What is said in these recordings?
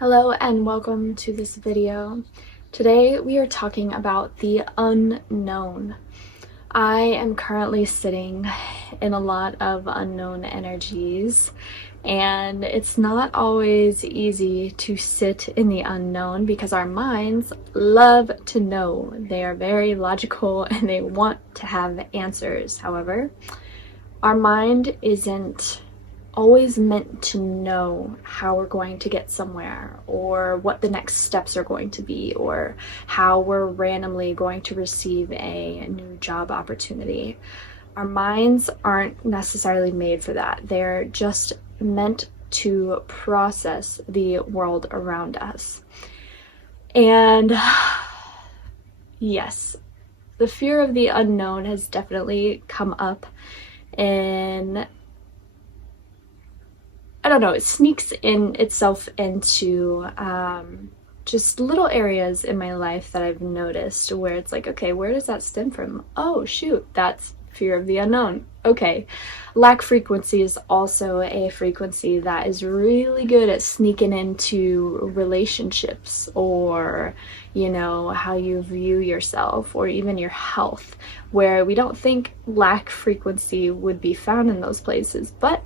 Hello and welcome to this video. Today we are talking about the unknown. I am currently sitting in a lot of unknown energies, and it's not always easy to sit in the unknown because our minds love to know. They are very logical and they want to have answers. However, our mind isn't always meant to know how we're going to get somewhere, or what the next steps are going to be, or how we're randomly going to receive a new job opportunity. Our minds aren't necessarily made for that. They're just meant to process the world around us. And yes, the fear of the unknown has definitely come up in, I don't know, it sneaks in itself into just little areas in my life that I've noticed where it's like, okay, where does that stem from? Oh, shoot, that's fear of the unknown. Okay. Lack frequency is also a frequency that is really good at sneaking into relationships, or, you know, how you view yourself, or even your health, where we don't think lack frequency would be found in those places, but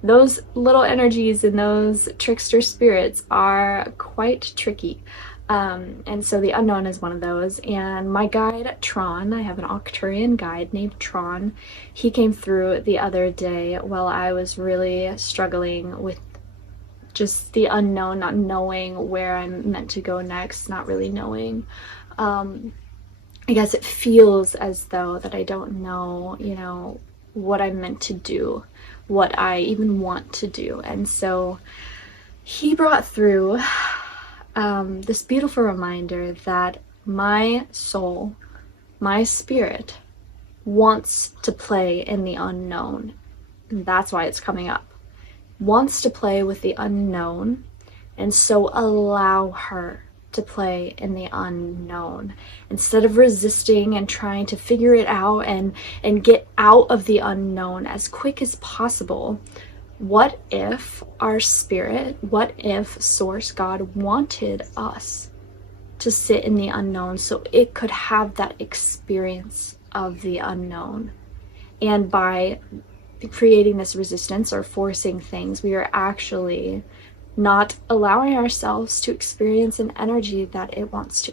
those little energies and those trickster spirits are quite tricky. And so the unknown is one of those. And my guide, Tran, I have an Arcturian guide named Tran. He came through the other day while I was really struggling with just the unknown, not knowing where I'm meant to go next, not really knowing. I guess it feels as though that I don't know, you know, what I'm meant to do, what I even want to do. And so he brought through this beautiful reminder that my soul, my spirit, wants to play in the unknown. And that's why it's coming up. Wants to play with the unknown, and so allow her to play in the unknown. Instead of resisting and trying to figure it out and get out of the unknown as quick as possible, what if our spirit, what if Source God wanted us to sit in the unknown so it could have that experience of the unknown? And by creating this resistance or forcing things, we are actually not allowing ourselves to experience an energy that it wants to.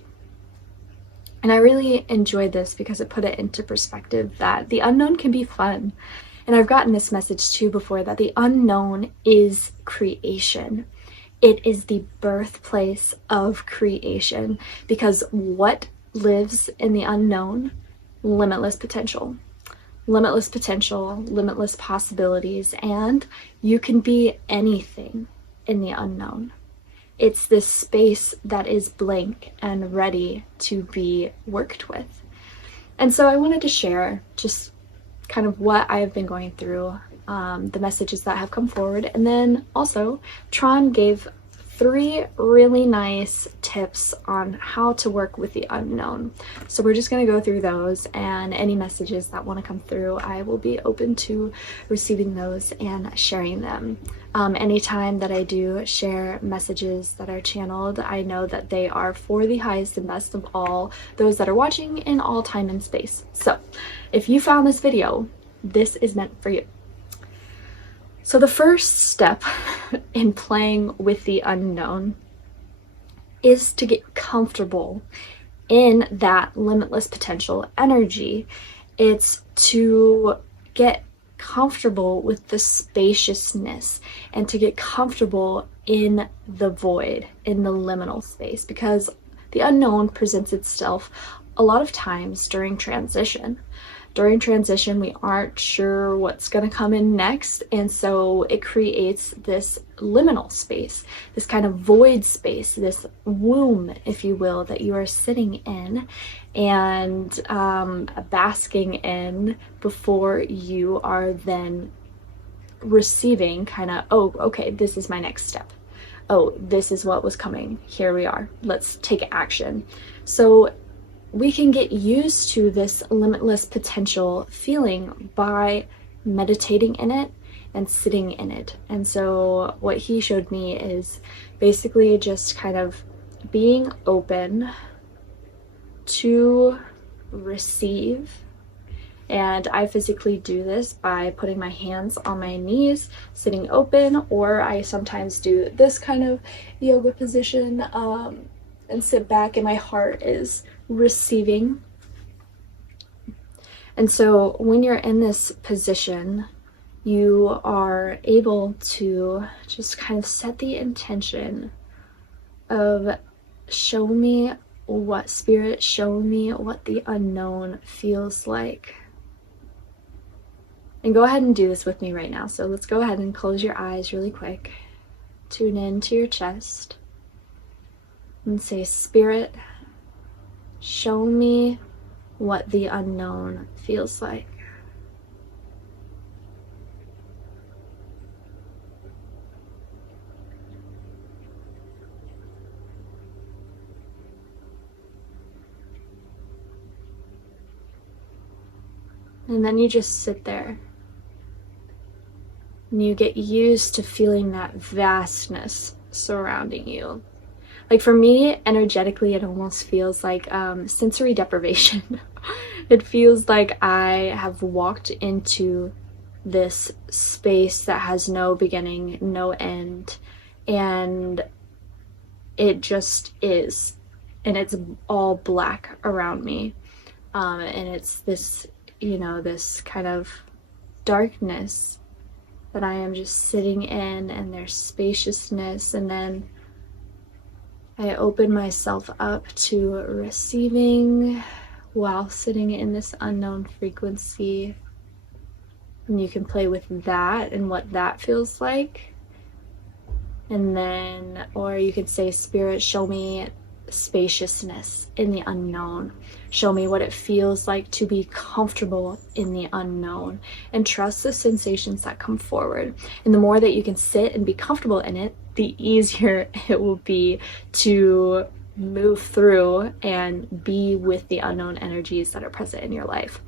And I really enjoyed this because it put it into perspective that the unknown can be fun. And I've gotten this message too before, that the unknown is creation. It is the birthplace of creation, because what lives in the unknown? Limitless potential. Limitless potential, limitless possibilities, and you can be anything in the unknown. It's this space that is blank and ready to be worked with. And so I wanted to share just kind of what I have been going through, the messages that have come forward, and then also Tran gave 3 really nice tips on how to work with the unknown. So we're just going to go through those, and any messages that want to come through, I will be open to receiving those and sharing them. Anytime that I do share messages that are channeled, I know that they are for the highest and best of all those that are watching in all time and space. So if you found this video, this is meant for you. So the first step in playing with the unknown is to get comfortable in that limitless potential energy. It's to get comfortable with the spaciousness and to get comfortable in the void, in the liminal space, because the unknown presents itself a lot of times during transition. During transition, we aren't sure what's going to come in next, and so it creates this liminal space, this kind of void space, this womb, if you will, that you are sitting in and basking in before you are then receiving kind of, oh, okay, this is my next step. Oh, this is what was coming. Here we are. Let's take action. So we can get used to this limitless potential feeling by meditating in it and sitting in it. And so what he showed me is basically just kind of being open to receive. And I physically do this by putting my hands on my knees, sitting open, or I sometimes do this kind of yoga position and sit back, and my heart is receiving. And so when you're in this position, you are able to just kind of set the intention of show me what spirit, show me what the unknown feels like. And go ahead and do this with me right now. So let's go ahead and close your eyes really quick. Tune in to your chest and say, Spirit, show me what the unknown feels like. And then you just sit there. And you get used to feeling that vastness surrounding you. Like for me, energetically, it almost feels like sensory deprivation. It feels like I have walked into this space that has no beginning, no end, and it just is. And it's all black around me. And it's this, this kind of darkness that I am just sitting in, and there's spaciousness, and then I open myself up to receiving while sitting in this unknown frequency. And you can play with that and what that feels like. And then, or you could say, Spirit, show me spaciousness in the unknown. Show me what it feels like to be comfortable in the unknown, and trust the sensations that come forward. And the more that you can sit and be comfortable in it, the easier it will be to move through and be with the unknown energies that are present in your life.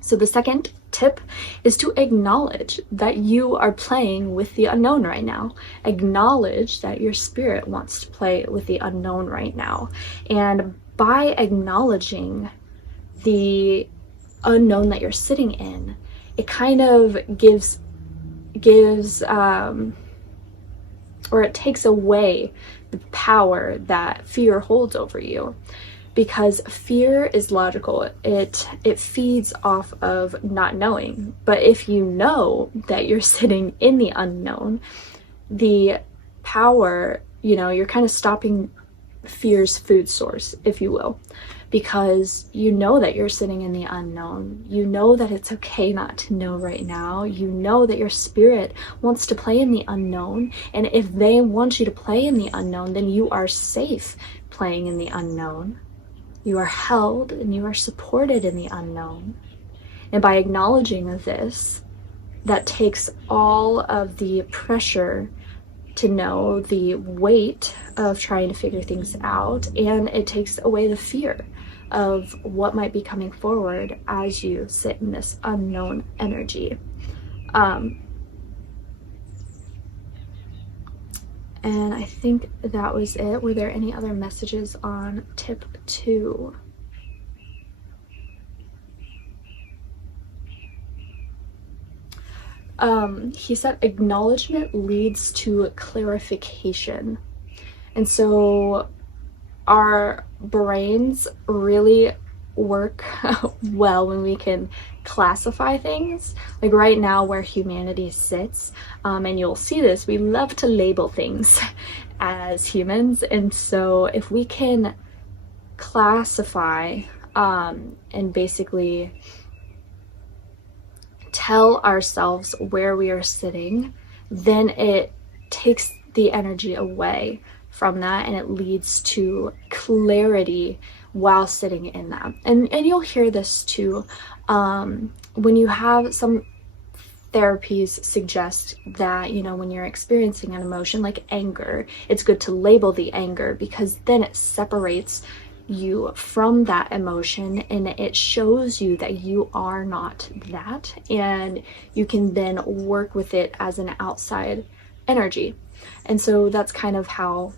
So the second tip is to acknowledge that you are playing with the unknown right now. Acknowledge that your spirit wants to play with the unknown right now. And by acknowledging the unknown that you're sitting in, it kind of gives or it takes away the power that fear holds over you. Because fear is logical. It feeds off of not knowing. But if you know that you're sitting in the unknown, the power, you're kind of stopping fear's food source, if you will. Because you know that you're sitting in the unknown. You know that it's okay not to know right now. You know that your spirit wants to play in the unknown. And if they want you to play in the unknown, then you are safe playing in the unknown. You are held and you are supported in the unknown. And by acknowledging this, that takes all of the pressure to know, the weight of trying to figure things out, and it takes away the fear of what might be coming forward as you sit in this unknown energy. And I think that was it. Were there any other messages on tip 2? He said acknowledgement leads to clarification. And so our brains really work well when we can classify things. Like right now where humanity sits, and you'll see this, we love to label things as humans. And so if we can classify and basically tell ourselves where we are sitting, then it takes the energy away from that, and it leads to clarity while sitting in that. And you'll hear this too when you have some therapies suggest that, when you're experiencing an emotion like anger, it's good to label the anger, because then it separates you from that emotion, and it shows you that you are not that, and you can then work with it as an outside energy. And so that's kind of how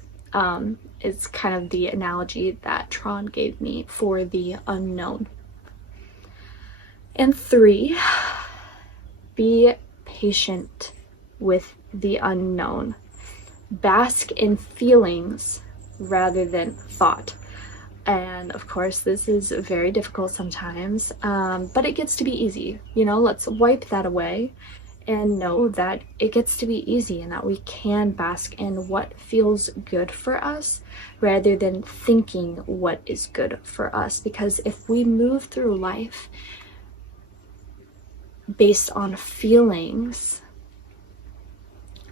it's kind of the analogy that Tran gave me for the unknown. And 3, be patient with the unknown. Bask in feelings rather than thought. And of course, this is very difficult sometimes, but it gets to be easy. You know, let's wipe that away and know that it gets to be easy, and that we can bask in what feels good for us rather than thinking what is good for us. Because if we move through life based on feelings,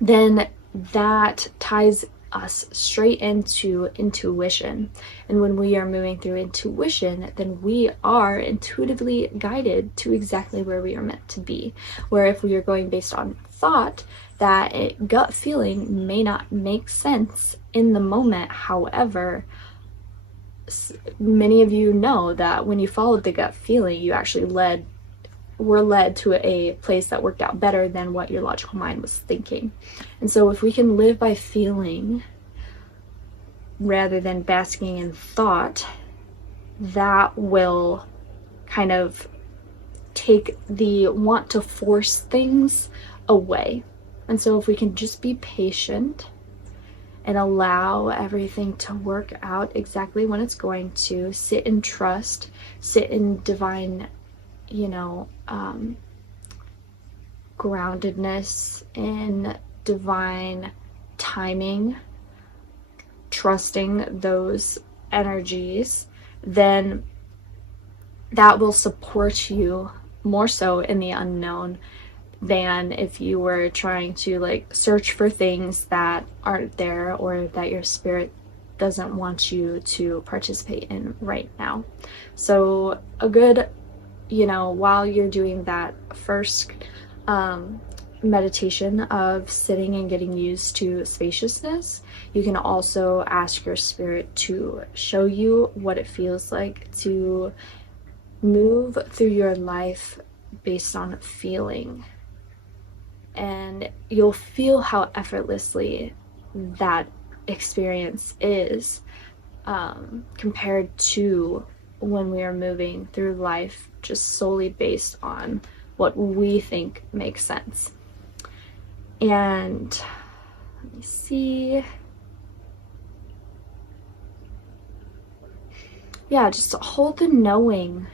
then that ties us straight into intuition. And when we are moving through intuition, then we are intuitively guided to exactly where we are meant to be. Where if we are going based on thought, that gut feeling may not make sense in the moment. However, many of you know that when you followed the gut feeling, you actually were led to a place that worked out better than what your logical mind was thinking. And so if we can live by feeling rather than basking in thought, that will kind of take the want to force things away. And so if we can just be patient and allow everything to work out exactly when it's going to, sit in trust, sit in divine, groundedness, in divine timing, trusting those energies, then that will support you more so in the unknown than if you were trying to search for things that aren't there, or that your spirit doesn't want you to participate in right now. So a good, while you're doing that first meditation of sitting and getting used to spaciousness, you can also ask your spirit to show you what it feels like to move through your life based on feeling. And you'll feel how effortlessly that experience is compared to when we are moving through life just solely based on what we think makes sense. And let me see. Yeah, just hold the knowing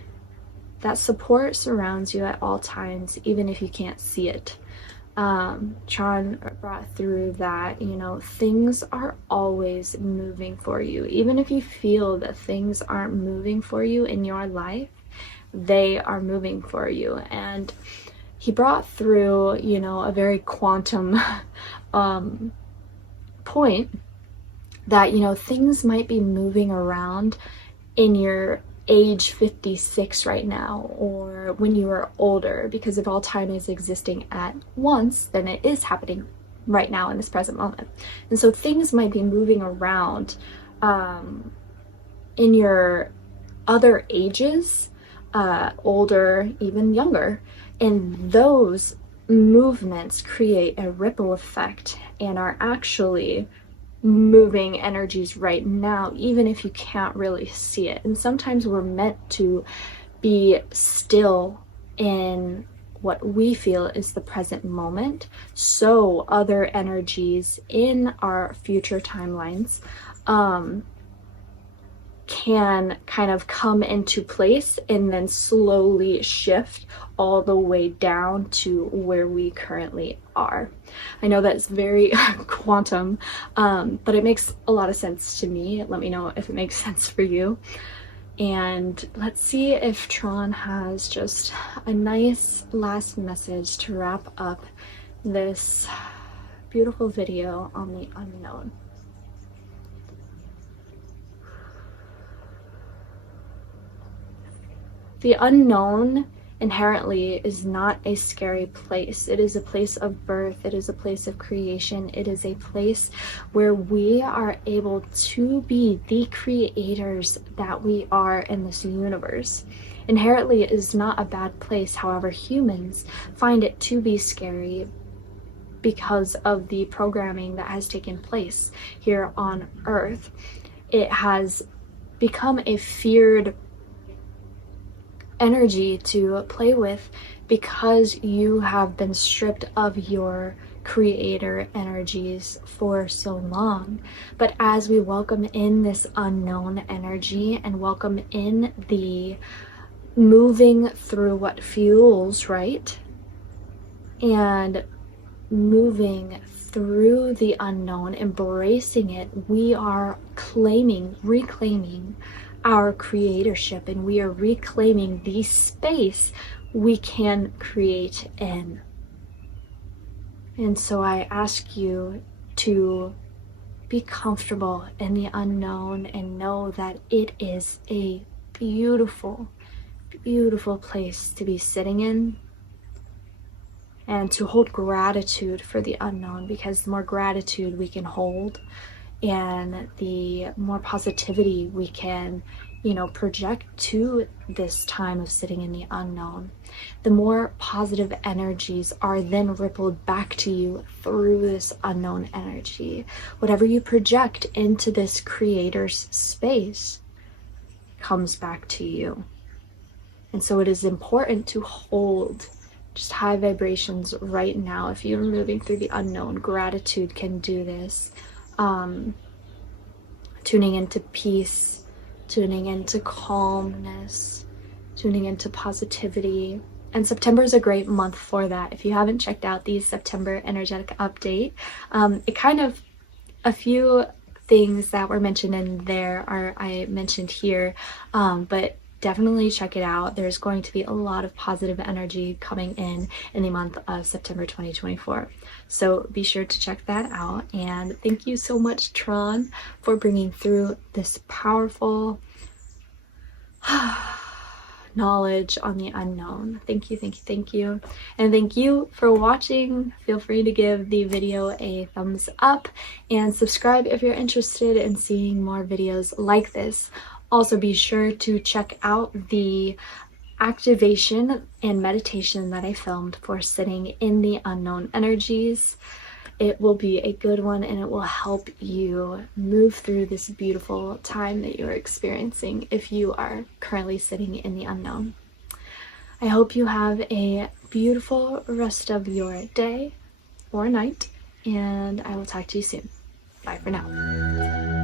that support surrounds you at all times, even if you can't see it. Tran brought through that, things are always moving for you. Even if you feel that things aren't moving for you in your life, they are moving for you. And he brought through, a very quantum point that, things might be moving around in your age 56 right now, or when you are older, because if all time is existing at once, then it is happening right now in this present moment. And so things might be moving around in your other ages, older, even younger, and those movements create a ripple effect and are actually moving energies right now, even if you can't really see it. And sometimes we're meant to be still in what we feel is the present moment, so other energies in our future timelines can kind of come into place and then slowly shift all the way down to where we currently are. I know that's very quantum, but it makes a lot of sense to me. Let me know if it makes sense for you. And let's see if Tran has just a nice last message to wrap up this beautiful video on the unknown. The unknown inherently is not a scary place. It is a place of birth. It is a place of creation. It is a place where we are able to be the creators that we are in this universe. Inherently, it is not a bad place. However, humans find it to be scary because of the programming that has taken place here on Earth. It has become a feared energy to play with because you have been stripped of your creator energies for so long. But as we welcome in this unknown energy and welcome in the moving through what fuels, right? And moving through the unknown, embracing it, we are reclaiming our creatorship, and we are reclaiming the space we can create in. And so I ask you to be comfortable in the unknown and know that it is a beautiful, beautiful place to be sitting in, and to hold gratitude for the unknown, because the more gratitude we can hold and the more positivity we can, project to this time of sitting in the unknown, the more positive energies are then rippled back to you through this unknown energy. Whatever you project into this creator's space comes back to you. And so it is important to hold just high vibrations right now. If you're moving through the unknown, gratitude can do this. Tuning into peace, tuning into calmness, tuning into positivity. And September is a great month for that. If you haven't checked out the September energetic update, a few things that were mentioned in there I mentioned here, but definitely check it out. There's going to be a lot of positive energy coming in the month of September 2024. So be sure to check that out. And thank you so much, Tran, for bringing through this powerful knowledge on the unknown. Thank you, thank you, thank you. And thank you for watching. Feel free to give the video a thumbs up and subscribe if you're interested in seeing more videos like this. Also, be sure to check out the activation and meditation that I filmed for sitting in the unknown energies. It will be a good one, and it will help you move through this beautiful time that you're experiencing if you are currently sitting in the unknown. I hope you have a beautiful rest of your day or night, and I will talk to you soon. Bye for now.